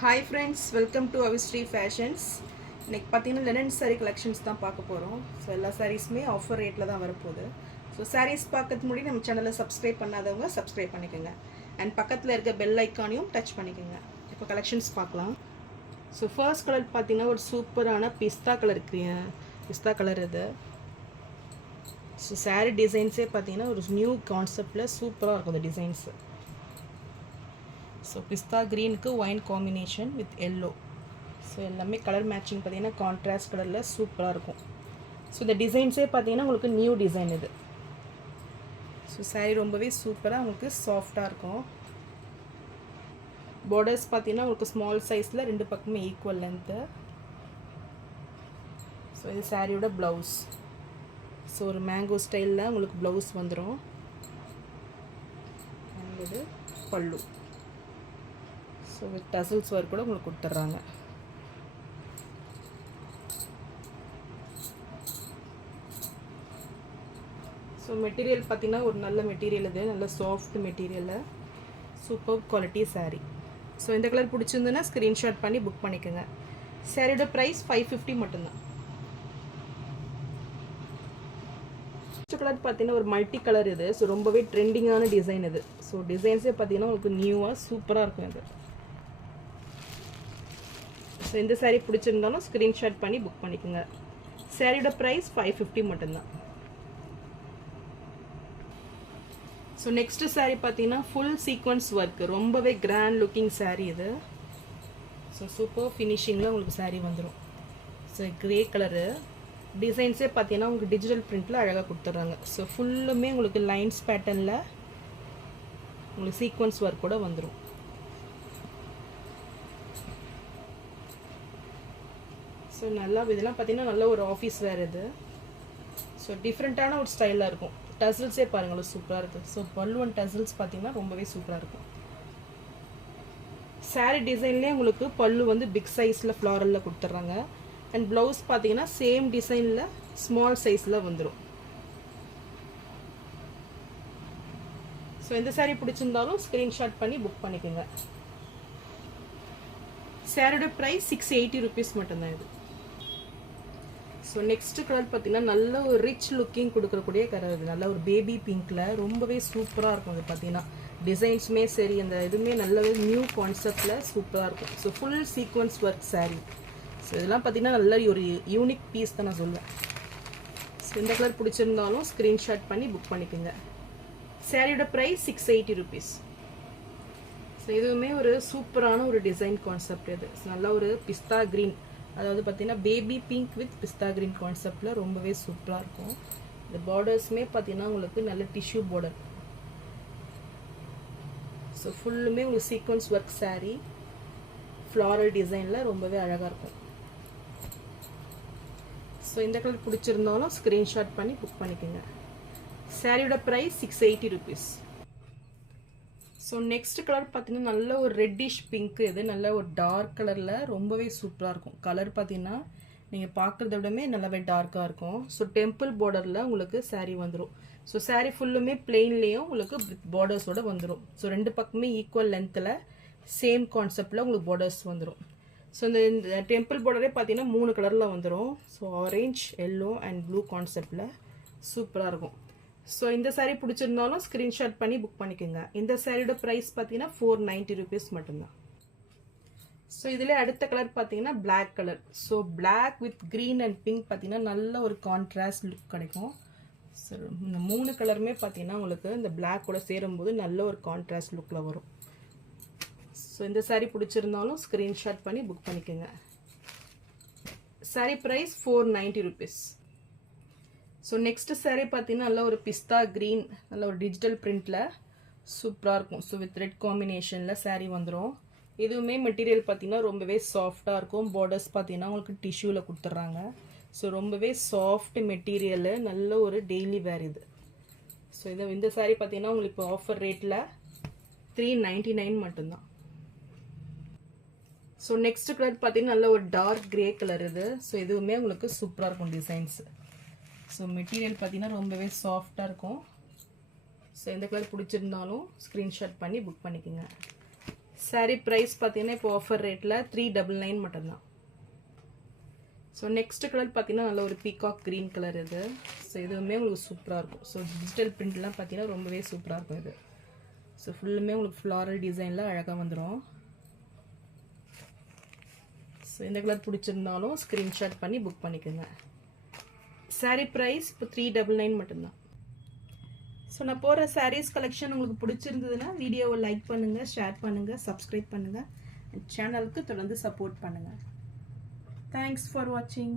Hi friends, welcome to Avistry Fashions. இன்னைக்கு பார்த்தீங்கன்னா linen saree collections தான் பார்க்க போகிறோம். ஸோ எல்லா சாரீஸுமே ஆஃபர் ரேட்டில் தான் வரப்போகுது. ஸோ சாரீஸ் பார்க்கறதுக்கு முன்னாடி நம்ம சேனலை சப்ஸ்கிரைப் பண்ணாதவங்க சப்ஸ்கிரைப் பண்ணிக்கோங்க. அண்ட் பக்கத்தில் இருக்க பெல் ஐக்கானையும் டச் பண்ணிக்கோங்க. இப்போ கலெக்ஷன்ஸ் பார்க்கலாம். ஸோ ஃபர்ஸ்ட் கலர் பார்த்தீங்கன்னா ஒரு சூப்பரான பிஸ்தா கலர் இது. ஸோ சாரீ டிசைன்ஸே பார்த்தீங்கன்னா ஒரு நியூ கான்செப்டில் சூப்பராக இருக்கும் இந்த டிசைன்ஸு. ஸோ பிஸ்தா க்ரீனுக்கு wine combination with yellow. So எல்லாமே கலர் மேட்சிங் பார்த்தீங்கன்னா கான்ட்ராஸ்ட் கலரில் சூப்பராக இருக்கும். ஸோ இந்த டிசைன்ஸே பார்த்தீங்கன்னா உங்களுக்கு நியூ டிசைன் இது. ஸோ சாரீ ரொம்பவே சூப்பராக உங்களுக்கு சாஃப்டாக இருக்கும். பார்டர்ஸ் பார்த்தீங்கன்னா உங்களுக்கு ஸ்மால் சைஸில் ரெண்டு பக்கமே ஈக்குவல் லென்த்து. ஸோ இது சாரியோட ப்ளவுஸ். ஸோ ஒரு மேங்கோ ஸ்டைலில் உங்களுக்கு ப்ளவுஸ் வந்துடும். இது பல்லு. ஸோ வித் டசல்ஸ் ஒர்க் கூட உங்களுக்கு கொடுத்துட்றாங்க. ஸோ மெட்டீரியல் பார்த்திங்கன்னா ஒரு நல்ல மெட்டீரியல் இது, நல்ல சாஃப்ட் மெட்டீரியலில் சூப்பர் குவாலிட்டி சாரீ. ஸோ இந்த கலர் பிடிச்சிருந்துன்னா ஸ்க்ரீன்ஷாட் பண்ணி புக் பண்ணிக்கோங்க. சாரியோட ப்ரைஸ் 550 மட்டும்தான். ஃபஸ்ட் கலர் பார்த்தீங்கன்னா ஒரு மல்டி கலர் இது. ஸோ ரொம்பவே ட்ரெண்டிங்கான டிசைன் இது. ஸோ டிசைன்ஸே பார்த்தீங்கன்னா உங்களுக்கு நியூவாக சூப்பராக இருக்கும் இது. ஸோ இந்த சாரீ பிடிச்சிருந்தாலும் ஸ்க்ரீன்ஷாட் பண்ணி புக் பண்ணிக்கோங்க. சாரியோட ப்ரைஸ் 550 மட்டும்தான். ஸோ நெக்ஸ்ட்டு சாரீ பார்த்தீங்கன்னா ஃபுல் சீக்வன்ஸ் ஒர்க், ரொம்பவே கிராண்ட் லுக்கிங் சாரீ இது. ஸோ சூப்பர் ஃபினிஷிங்கில் உங்களுக்கு சாரீ வந்துடும். ஸோ க்ரே கலரு டிசைன்ஸே பார்த்தீங்கன்னா உங்களுக்கு டிஜிட்டல் பிரிண்டில் அழகாக கொடுத்துட்றாங்க. ஸோ ஃபுல்லுமே உங்களுக்கு லைன்ஸ் பேட்டர்னில் உங்களுக்கு சீக்வன்ஸ் ஒர்க் கூட வந்துடும். ஸோ நல்லா இதெல்லாம் பார்த்தீங்கன்னா நல்ல ஒரு ஆஃபீஸ் வேர் இது. ஸோ டிஃப்ரெண்ட்டான ஒரு ஸ்டைலில் இருக்கும். டசல்ஸே பாருங்களேன் சூப்பராக இருக்குது. ஸோ பல்லு அண்ட் டசல்ஸ் பார்த்தீங்கன்னா ரொம்பவே சூப்பராக இருக்கும். சாரீ டிசைன்லேயே உங்களுக்கு பல்லு வந்து பிக் சைஸில் ஃப்ளாரலில் கொடுத்துட்றாங்க. அண்ட் ப்ளவுஸ் பார்த்தீங்கன்னா சேம் டிசைனில் ஸ்மால் சைஸில் வந்துடும். ஸோ இந்த சாரீ பிடிச்சிருந்தாலும் ஸ்க்ரீன்ஷாட் பண்ணி புக் பண்ணிக்கோங்க. சாரியோட ப்ரைஸ் 680 rupees மட்டும்தான் இது. ஸோ நெக்ஸ்ட் கலர் பார்த்தீங்கன்னா நல்ல ஒரு ரிச் லுக்கிங் கொடுக்கக்கூடிய கலர் இது. நல்ல ஒரு பேபி பிங்க்கில் ரொம்பவே சூப்பராக இருக்கும். அது பார்த்தீங்கன்னா டிசைன்ஸுமே சரி, அந்த இதுவுமே நல்லவே நியூ கான்செப்டில் சூப்பராக இருக்கும். So full sequence work sari. So இதெல்லாம் பார்த்தீங்கன்னா நல்ல ஒரு யூனிக் பீஸ் தான் நான் சொல்லுவேன். ஸோ இந்த கலர் பிடிச்சிருந்தாலும் ஸ்க்ரீன்ஷாட் பண்ணி புக் பண்ணிக்கோங்க. சாரியோட ப்ரைஸ் 680 rupees. ஸோ இதுவுமே ஒரு சூப்பரான ஒரு டிசைன் கான்செப்ட் இது. நல்ல ஒரு பிஸ்தா க்ரீன், அதாவது பார்த்தீங்கன்னா baby pink with pista green கான்செப்டில் ரொம்பவே சூப்பராக இருக்கும். இந்த பார்டர்ஸுமே பார்த்தீங்கன்னா உங்களுக்கு நல்ல டிஷ்யூ பார்டர். ஸோ ஃபுல்லுமே உங்களுக்கு சீக்வன்ஸ் ஒர்க் சாரீ ஃப்ளாரல் டிசைனில் ரொம்பவே அழகாக இருக்கும். ஸோ இந்த கலர் பிடிச்சிருந்தாலும் ஸ்க்ரீன்ஷாட் பண்ணி புக் பண்ணிக்கோங்க. சாரியோட price 680 rupees. So next colour பார்த்தீங்கன்னா நல்ல ஒரு ரெட்டிஷ் பிங்க் இது. நல்ல ஒரு டார்க் கலரில் ரொம்பவே சூப்பராக இருக்கும். கலர் பார்த்தீங்கன்னா நீங்கள் பார்க்குறத விடமே நல்லாவே டார்க்காக இருக்கும். ஸோ டெம்பிள் பார்டரில் உங்களுக்கு சாரீ வந்துடும். ஸோ சாரீ ஃபுல்லுமே பிளெயின்லேயும் உங்களுக்கு பார்டர்ஸோடு வந்துடும். ஸோ ரெண்டு பக்கமே ஈக்குவல் லென்த்தில் சேம் கான்செப்டில் உங்களுக்கு பார்டர்ஸ் வந்துடும். ஸோ இந்த டெம்பிள் பார்டரே பார்த்தீங்கன்னா 3 கலரில் வந்துடும். So orange, yellow and blue கான்செப்டில் சூப்பராக இருக்கும். ஸோ இந்த சாரீ பிடிச்சிருந்தாலும் ஸ்க்ரீன்ஷாட் பண்ணி புக் பண்ணிக்கோங்க. இந்த சாரியோட ப்ரைஸ் பார்த்தீங்கன்னா 490 rupees மட்டும்தான். ஸோ இதில் அடுத்த கலர் பார்த்தீங்கன்னா black colour. So black with green and pink பார்த்தீங்கன்னா நல்ல ஒரு கான்ட்ராஸ்ட் லுக் கிடைக்கும். ஸோ இந்த 3 கலருமே பார்த்தீங்கன்னா உங்களுக்கு இந்த பிளாக் கூட சேரும்போது நல்ல ஒரு கான்ட்ராஸ்ட் லுக்கில் வரும். ஸோ இந்த சாரீ பிடிச்சிருந்தாலும் ஸ்க்ரீன்ஷாட் பண்ணி புக் பண்ணிக்கோங்க. Sari price 490 rupees. So next sari பார்த்தீங்கன்னா நல்ல ஒரு பிஸ்தா க்ரீன், நல்ல ஒரு டிஜிட்டல் பிரிண்டில் சூப்பராக இருக்கும். ஸோ வித் ரெட் காம்பினேஷனில் சாரீ வந்துடும். இதுவுமே மெட்டீரியல் பார்த்தீங்கன்னா ரொம்பவே சாஃப்டாக இருக்கும். பார்டர்ஸ் பார்த்தீங்கன்னா உங்களுக்கு டிஷ்யூவில் கொடுத்துட்றாங்க. ஸோ ரொம்பவே சாஃப்ட் மெட்டீரியலு, நல்ல ஒரு டெய்லி வேர் இது. ஸோ இந்த சாரீ பார்த்தீங்கன்னா உங்களுக்கு இப்போ ஆஃபர் ரேட்டில் 399 மட்டும்தான். ஸோ நெக்ஸ்ட் கலர் பார்த்தீங்கன்னா நல்ல ஒரு டார்க் க்ரே கலர் இது. ஸோ இதுவுமே உங்களுக்கு சூப்பராக இருக்கும் டிசைன்ஸு. ஸோ மெட்டீரியல் பார்த்தீங்கன்னா ரொம்பவே சாஃப்டாக இருக்கும். ஸோ எந்த கலர் பிடிச்சிருந்தாலும் ஸ்க்ரீன்ஷாட் பண்ணி புக் பண்ணிக்கோங்க. சாரீ ப்ரைஸ் பார்த்தீங்கன்னா இப்போ ஆஃபர் ரேட்டில் 399 மட்டும்தான். ஸோ நெக்ஸ்ட் கலர் பார்த்தீங்கன்னா நல்ல ஒரு பீகாக் க்ரீன் கலர் இது. ஸோ இதுவுமே உங்களுக்கு சூப்பராக இருக்கும். ஸோ டிஜிட்டல் பிரிண்ட்லாம் பார்த்தீங்கன்னா ரொம்பவே சூப்பராக இருக்கும் இது. ஸோ ஃபுல்லுமே உங்களுக்கு ஃப்ளாரல் டிசைனில் அழகாக வந்துடும். ஸோ இந்த கலர் பிடிச்சிருந்தாலும் ஸ்க்ரீன்ஷாட் பண்ணி புக் பண்ணிக்கோங்க. சாரீ ப்ரைஸ் இப்போ 399 மட்டும்தான். ஸோ நான் போகிற சாரீஸ் கலெக்ஷன் உங்களுக்கு பிடிச்சிருந்ததுன்னா வீடியோவை லைக் பண்ணுங்கள், ஷேர் பண்ணுங்கள், சப்ஸ்கிரைப் பண்ணுங்கள், சேனலுக்கு தொடர்ந்து சப்போர்ட் பண்ணுங்கள். தேங்க்ஸ் ஃபார் வாட்சிங்.